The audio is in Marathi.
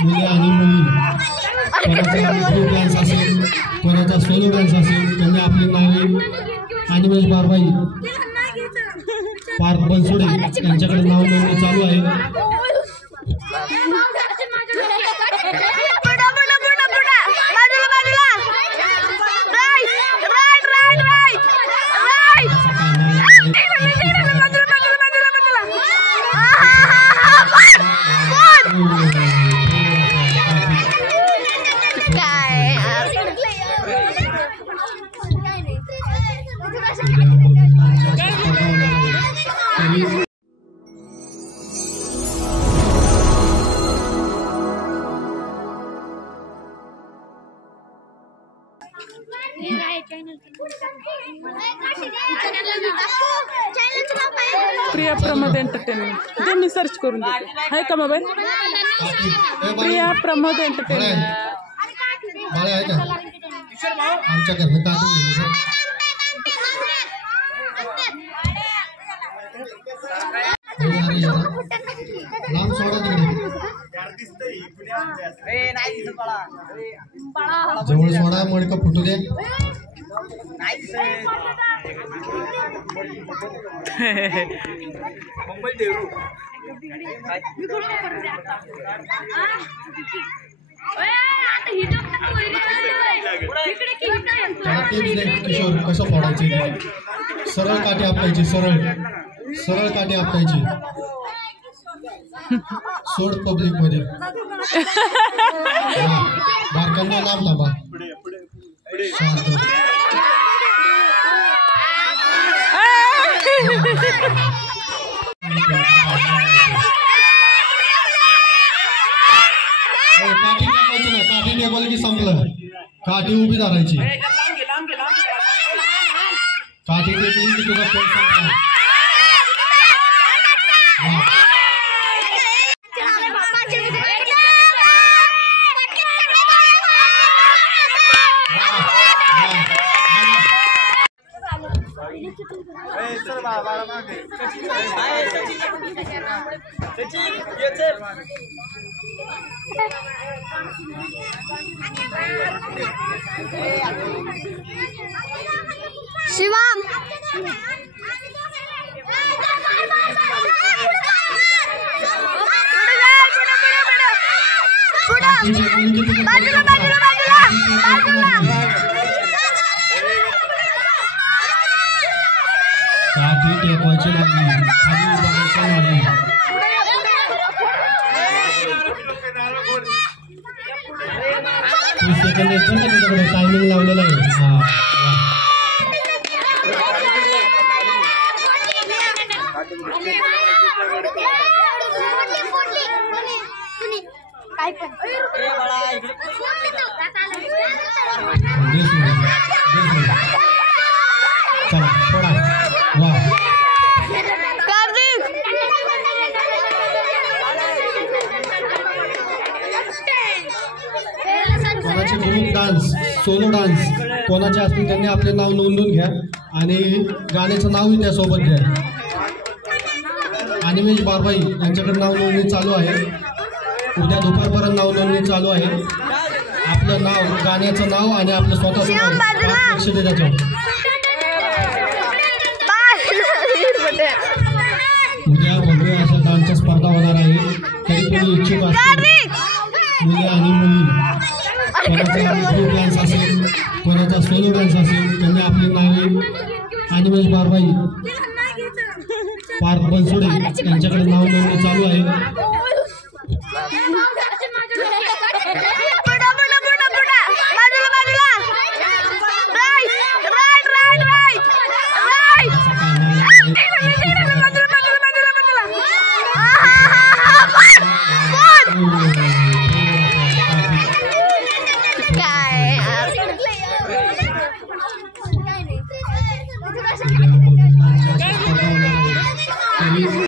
मुले आणि मुली कोणाचा ग्रुप डान्स असेल, कोणाचा सोलो डान्स असेल, त्यांनी आपली नावे अनिमेश बारबाई पार्थ बनसोडे यांच्याकडे नाव नोंदणी चालू आहे। प्रिया प्रमोद एंटरटेनमेंट जे मी सर्च करून देते आहे का मोबाईल। प्रिया प्रमोद एंटरटेनमेंट आहे का आमच्या घरनं नाम सोडा तिकडे जवळ सोडा मडकं फुटू दे। किशोर कसं फोडायचे, सरळ काठी आपटायची, सरळ काठी आपटायची, सोड पब्लिक मध्ये बारकांना लांब लांबा शांत। काठी टेकवायची ना, काठी टेकवली की संपलं, काठी उभी धरायची, काठी टेकली की तुझा खेळ संपला। शिवम काठी टेकवायची नाही, खाली उभारायचं नाही। सेकंड येतो ना तुझ्याकडे, टायमिंग लावलेला आहे। चला थोडा वाह कोणाचे ग्रुप डान्स, सोलो डान्स कोणाचे असतील त्यांनी आपले नाव नोंदवून घ्या आणि गाण्याचं नावही त्यासोबत घ्या। अनिमेश बारबाई यांच्याकडे नाव नोंदणी चालू आहे, उद्या दुपारपर्यंत नाव नोंदणी चालू आहे। आपलं नाव, गाण्याचं नाव आणि आपलं स्वतःचं नाव लक्ष दे त्याच्यावर। उद्या भव्य अशा डान्सच्या स्पर्धा होणार आहे, तरी कोणी इच्छुक असतील मुले आणि मुली कोणाचा ग्रुप डान्स असेल, कोणाचा सोलो डान्स असेल, त्यांनी आपली नावे अनिमेश बारबाई पार्थ बनसोडे यांच्याकडे नाव नोंदणी चालू आहे। काय